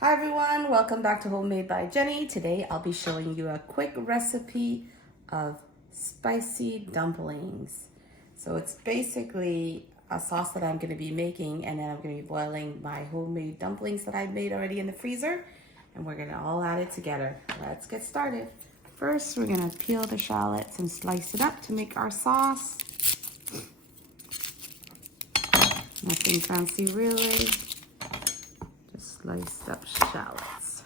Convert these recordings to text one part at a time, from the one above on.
Hi everyone, welcome back to Homemade by Jenny. Today I'll be showing you a quick recipe of spicy dumplings. So it's basically a sauce that I'm going to be making, and then I'm going to be boiling my homemade dumplings that I've made already in the freezer, and we're going to all add it together. Let's get started. First we're going to peel the shallots and slice it up to make our sauce. Nothing fancy really. Sliced up shallots.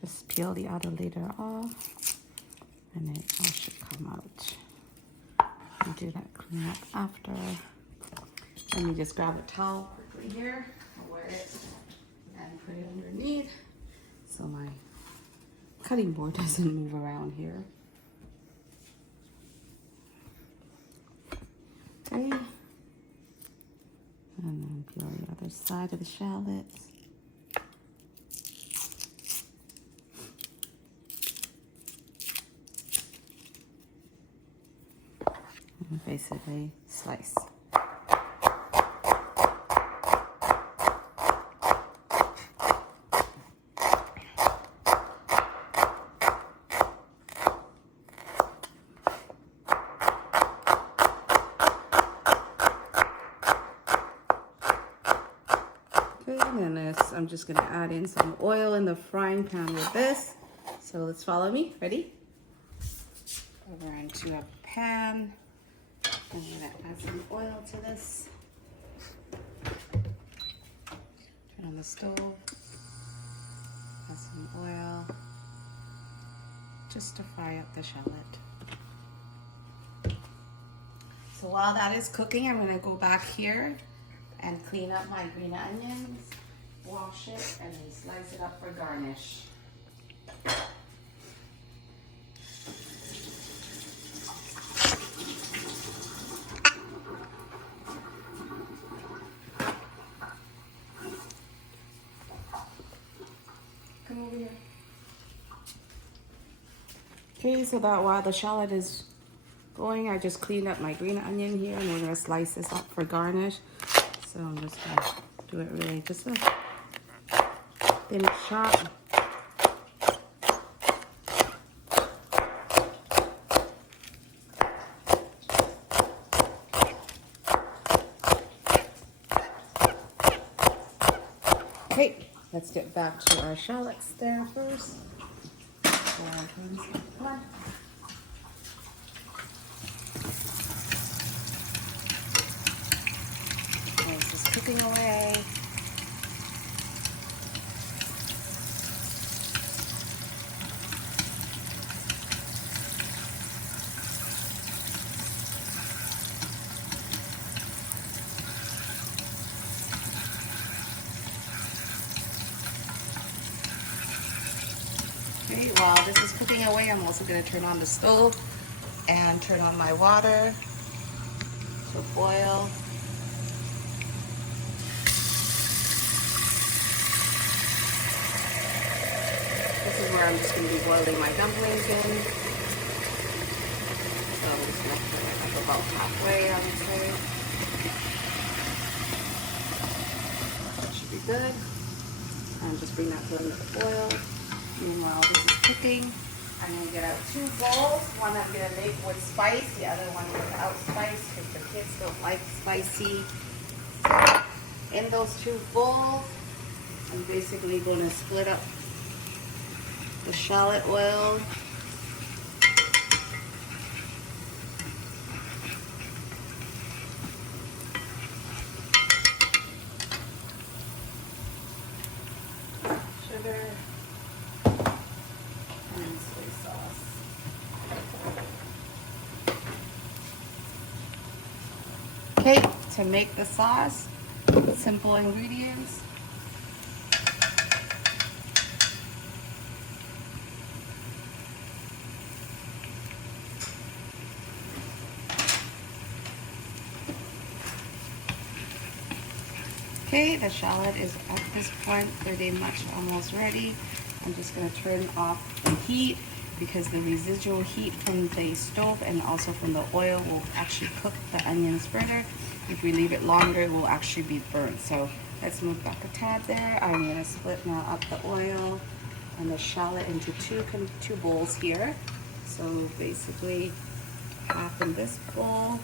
Just peel the outer layer off, and it all should come out. I'll do that cleanup after. Let me just grab a towel quickly here. I'll wear it and put it underneath so my cutting board doesn't move around here. Okay, and then peel the other side of the shallots. And basically slice. And then I'm just going to add in some oil in the frying pan with this. So let's follow me. Ready? Over into a pan. I'm going to add some oil to this. Turn on the stove. Add some oil just to fry up the shallot. So while that is cooking, I'm going to go back here and clean up my green onions, wash it, and then slice it up for garnish. Come over here. Okay, so that while the shallot is going, I just cleaned up my green onion here, and we're going to slice this up for garnish. So I'm just going to do it really just a thin chop. Okay, let's get back to our shallots there first. Come on. This is cooking away. Okay, while this is cooking away, I'm also going to turn on the stove and turn on my water to boil. This is where I'm just going to be boiling my dumplings in. So I'm just going to put it up about halfway, I would say. That should be good. And just bring that to a boil. Meanwhile, this is cooking. I'm going to get out 2 bowls. One I'm going to make with spice, the other one without spice because the kids don't like spicy. So in those 2 bowls, I'm basically going to split up the shallot oil. Sugar. And soy sauce. Okay, to make the sauce, simple ingredients. Okay, the shallot is at this point pretty much almost ready. I'm just going to turn off the heat because the residual heat from the stove and also from the oil will actually cook the onions further. If we leave it longer, it will actually be burnt. So let's move back a tad there. I'm going to split now up the oil and the shallot into two bowls here. So basically half in this bowl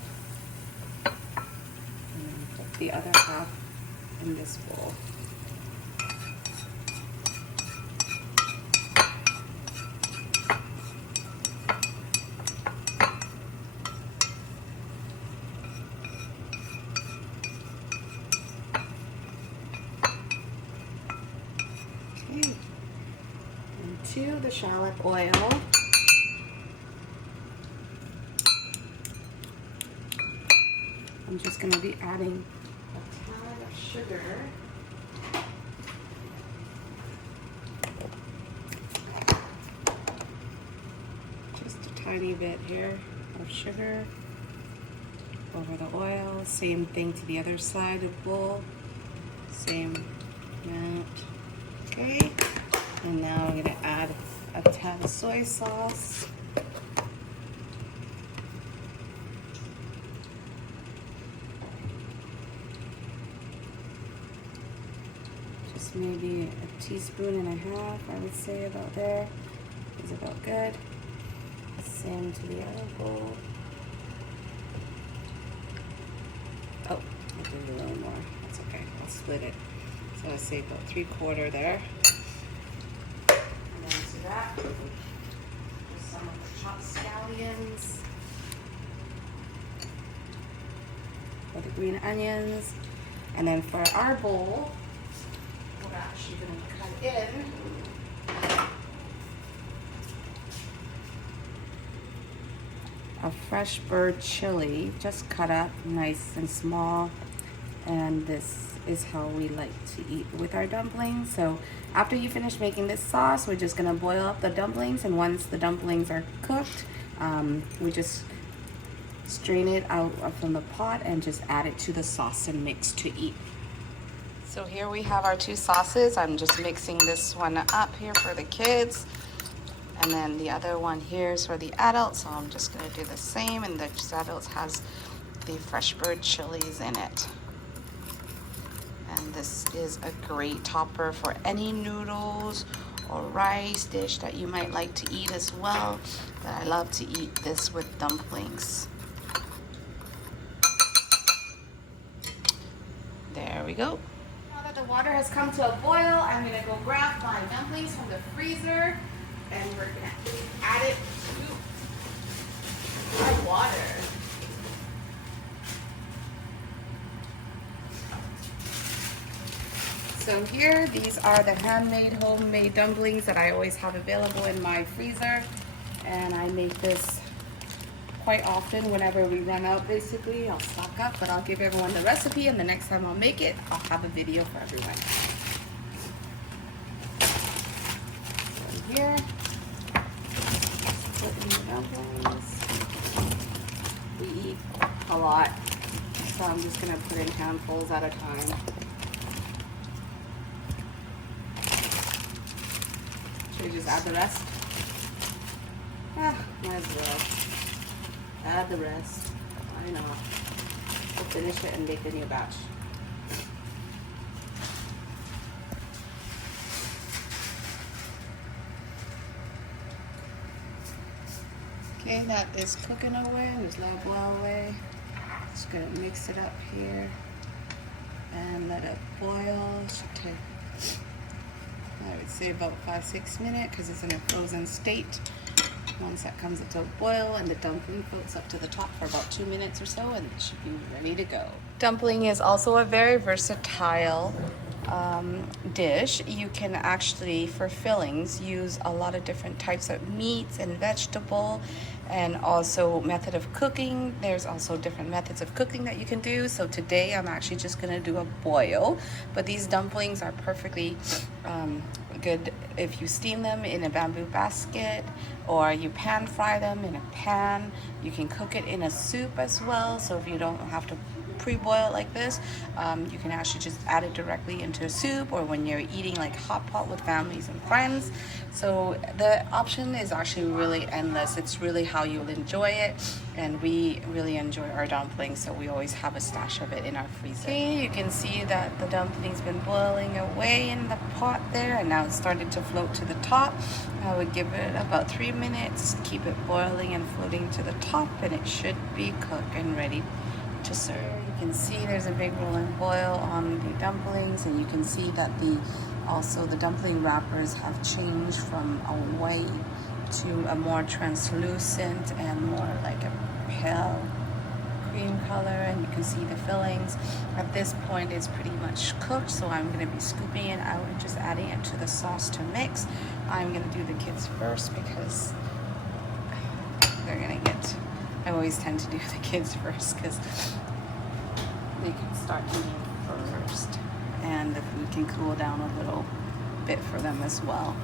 and then put the other half in this bowl. Okay, into the shallot oil. I'm just going to be adding a tad of sugar. Just a tiny bit here of sugar over the oil. Same thing to the other side of the bowl. Same amount. Okay. And now I'm going to add a tad of soy sauce. Maybe a teaspoon and a half, I would say, about there is about good. Same to the other bowl. Oh, I'll do a little more. That's okay. I'll split it. So I say about 3/4 there. And then to that, just some of the chopped scallions, or the green onions, and then for our bowl, we're actually going to cut in a fresh bird chili, just cut up nice and small, and this is how we like to eat with our dumplings. So after you finish making this sauce, we're just going to boil up the dumplings, and once the dumplings are cooked, we just strain it out from the pot and just add it to the sauce and mix to eat. So here we have our two sauces. I'm just mixing this one up here for the kids. And then the other one here is for the adults. So I'm just gonna do the same. And the adults has the fresh bird chilies in it. And this is a great topper for any noodles or rice dish that you might like to eat as well. But I love to eat this with dumplings. There we go. The water has come to a boil. I'm going to go grab my dumplings from the freezer and we're going to add it to my water. So here, these are the handmade, homemade dumplings that I always have available in my freezer. And I make this quite often whenever we run out. Basically, I'll stock up, but I'll give everyone the recipe, and the next time I'll make it, I'll have a video for everyone. So here, put in the dumplings. We eat a lot, so I'm just gonna put in handfuls at a time. Should we just add the rest? Might as well. Add the rest. Why not? We'll finish it and make a new batch. Okay, that is cooking away. Just let it boil away. Just gonna mix it up here and let it boil. Should take, I would say, about 5-6 minutes because it's in a frozen state. Once that comes to a boil and the dumpling floats up to the top for about 2 minutes or so, and it should be ready to go. Dumpling is also a very versatile dish. You can actually, for fillings, use a lot of different types of meats and vegetable, and also method of cooking. There's also different methods of cooking that you can do. So today I'm actually just gonna do a boil, but these dumplings are perfectly good if you steam them in a bamboo basket, or you pan fry them in a pan. You can cook it in a soup as well, so if you don't have to pre-boil it like this. You can actually just add it directly into a soup, or when you're eating like hot pot with families and friends. So the option is actually really endless. It's really how you'll enjoy it, and we really enjoy our dumplings, so we always have a stash of it in our freezer. Okay, you can see that the dumpling's been boiling away in the pot there, and now it's started to float to the top. I would give it about 3 minutes, keep it boiling and floating to the top, and it should be cooked and ready to serve. You can see there's a big rolling boil on the dumplings, and you can see that also the dumpling wrappers have changed from a white to a more translucent and more like a pale cream color, and you can see the fillings. At this point it's pretty much cooked, so I'm going to be scooping it out and just adding it to the sauce to mix. I'm going to do the kids first because they're going to get, I always tend to do the kids first because they can start eating first and the food can cool down a little bit for them as well.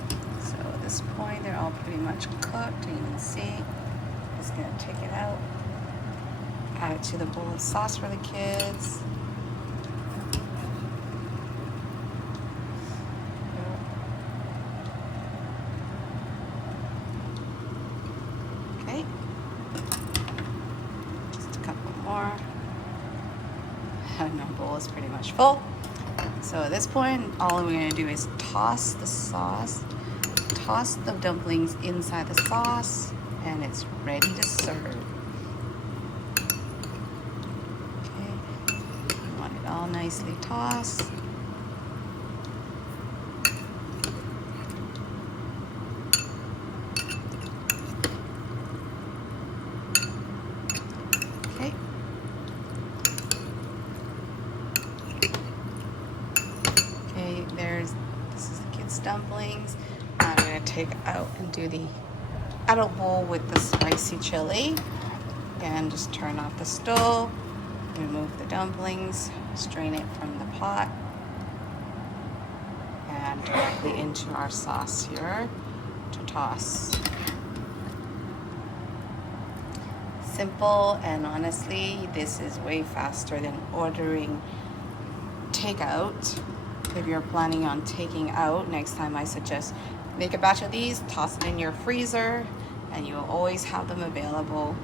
So at this point they're all pretty much cooked, and you can see I'm just going to take it out, add it to the bowl of sauce for the kids. Okay, just a couple more. My bowl is pretty much full. So at this point, all we're going to do is toss the sauce, toss the dumplings inside the sauce, and it's ready to serve. Want it all nicely tossed. Okay. Okay, this is the kids' dumplings. I'm gonna take out and do the adult bowl with the spicy chili. Again, just turn off the stove. Remove the dumplings, strain it from the pot, and directly into our sauce here to toss. Simple, and honestly, this is way faster than ordering takeout. If you're planning on taking out, next time I suggest make a batch of these, toss it in your freezer, and you'll always have them available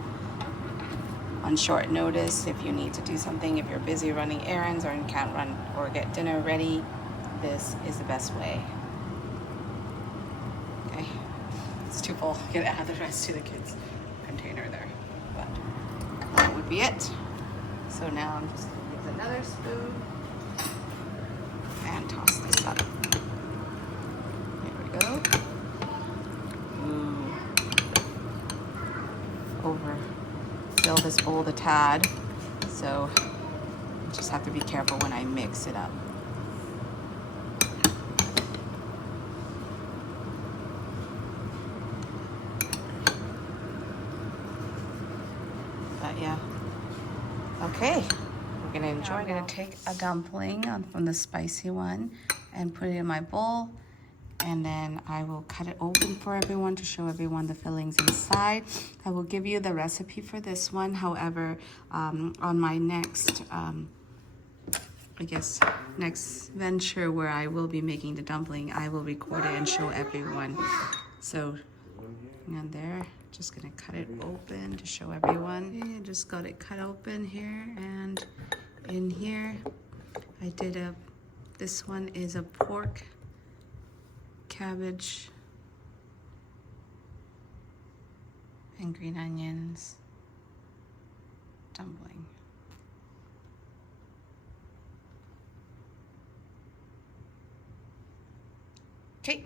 on short notice if you need to do something. If you're busy running errands or you can't run or get dinner ready, this is the best way. Okay, it's too full. I'm gonna add the rest to the kids' container there, but that would be it. So now I'm just gonna use another spoon and toss this up. There we go. Fill this bowl a tad, so just have to be careful when I mix it up. But yeah, okay, we're gonna enjoy. I'm gonna take a dumpling from the spicy one and put it in my bowl, and then I will cut it open for everyone to show everyone the fillings inside. I will give you the recipe for this one. However, on my next, next venture where I will be making the dumpling, I will record it and show everyone. So, and there, just gonna cut it open to show everyone. Okay, I just got it cut open here, and in here, I did this one is a pork cabbage and green onions dumpling. Okay,